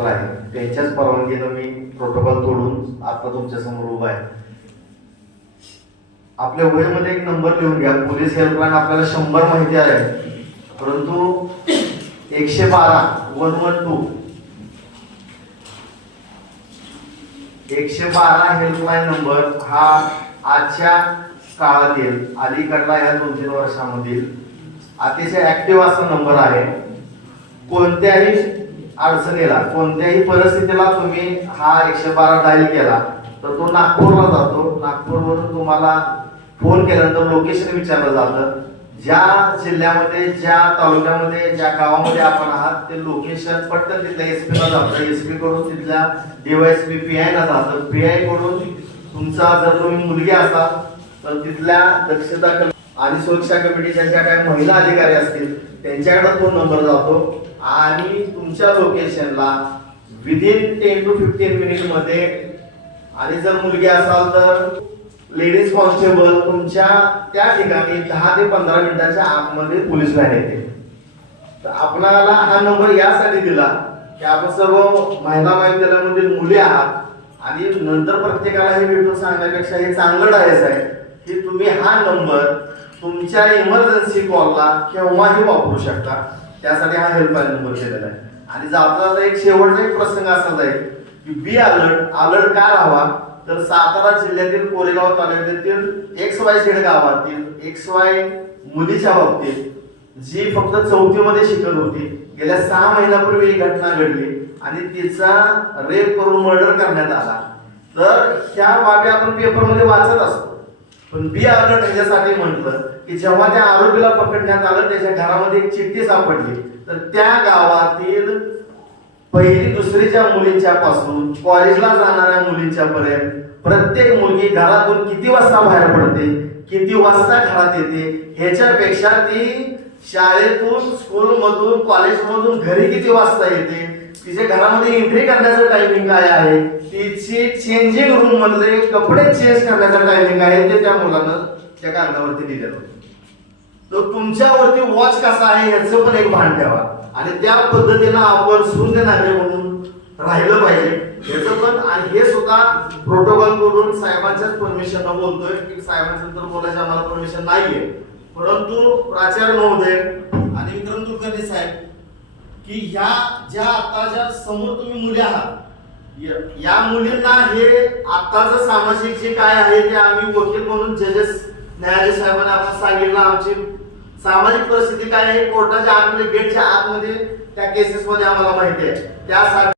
आहे त्यांच्याच परवानगीनं मी प्रोटोकॉल तोडून आता तुमच्या समोर उभा आहे. आपल्या वहीमध्ये एक नंबर लिहून घ्या. पोलीस हेल्पलाईन आपल्याला 100 माहिती आहे, परंतु 112 हेल्पलाईन नंबर हा आजच्या काळातील अलीकडला या 2-3 वर्षामधील अतिशय ऍक्टिव्ह असा नंबर आहे. कोणत्याही अडचणीला कोणत्याही परिस्थितीला तुम्ही हा 112 डायल केला तर तो नागपूरला जातो. नागपूरवरून तुम्हाला फोन केल्यानंतर लोकेशन विचारलं जातं. ज्या जिल्ह्यामध्ये, ज्या तालुक्यामध्ये, ज्या गावामध्ये आपण आहात ते लोकेशन पटकन तिथल्या एसपी ला जातं. एसपी कडून तिथल्या डीवायएसपी पीआय ला जातं. पीआय कडून तुमचा जर तुम्ही मुलगी असाल तर तिथल्या दक्षता आणि सुरक्षा कमिटीच्या ज्या काही महिला अधिकारी असतील त्यांच्याकडे तो नंबर जातो आणि तुमच्या लोकेशनला विदिन 10 to 15 मिनिट मध्ये, आणि जर मुलगी असाल तर लेडीज कॉन्स्टेबल तुमच्या त्या ठिकाणी 10 ते 15 मिनिटाच्या आतमध्ये पोलीस व्हॅन येते. तर आपल्याला हा नंबर यासाठी दिला की आपण सर्व महिला महाविद्यालयामधील मुली आहात आणि नंतर प्रत्येकाला हे भेटून सांगण्यापेक्षा हे चांगलं डायस आहे की तुम्ही हा नंबर तुमच्या इमर्जन्सी कॉलला केव्हाही वापरू शकता. त्यासाठी हा हेल्पलाईन नंबर केलेला आहे. आणि जाता एक शेवटचा एक प्रसंग असाच आहे की बी अलर्ट का राहावा तर सातारा जिल्ह्यातील कोरेगाव तालुक्यातील XYZ गावातील XY मुलीच्या बाबतीत जी फक्त 4थी मध्ये शिकत होती, गेल्या 6 महिन्यापूर्वी ही घटना घडली आणि तिचा रेप करून मर्डर करण्यात आला. तर ह्या बाबी आपण पेपरमध्ये वाचत असतो, पण बी अलर्ट ह्याच्यासाठी म्हटलं की जेव्हा त्या आरोपीला पकडण्यात आलं त्याच्या घरामध्ये एक चिठ्ठी सापडली. तर त्या गावातील 1ली 2रीच्या मुलींच्या पासून कॉलेजला जाणाऱ्या मुलींच्या पर्यंत प्रत्येक मुलगी घरातून किती वाजता बाहेर पडते, किती वाजता घरात येते, ह्याच्यापेक्षा ती शाळेतून, स्कूल मधून, कॉलेज मधून घरी किती वाजता येते, तिच्या घरामध्ये एंट्री करण्याचं टायमिंग काय आहे, तिची चेंजिंग रूम मधले कपडे चेंज करण्याचं टायमिंग आहे ते त्या मुलानं त्या कागदावरती दिलेलं होतं. तर तुमच्यावरती वॉच कसा आहे याचं पण एक भान ठेवा आणि त्या पद्धतीनं आपण शून्य नागरिक म्हणून राहिलं पाहिजे याचं पण. आणि हे सुद्धा प्रोटोकॉल करून साहेबांच्याच परमिशन बोलतोय की साहेबांचं तर बोलायचं आम्हाला परमिशन नाहीये, परंतु प्राचार्य महोदय आणि विक्रम कुलकर्णी साहेब की ह्या ज्या आताच्या समोर तुम्ही मुली आहात या मुलींना हे आताचं सामाजिक जे काय आहे ते आम्ही वकील म्हणून जजेस न्यायाधीश साहेबांना आपण सांगितलं आमची सामाजिक परिस्थिती काय आहे, कोर्टाच्या आतमध्ये गेटच्या आतमध्ये त्या केसेस मध्ये आम्हाला माहिती आहे. त्यासाठी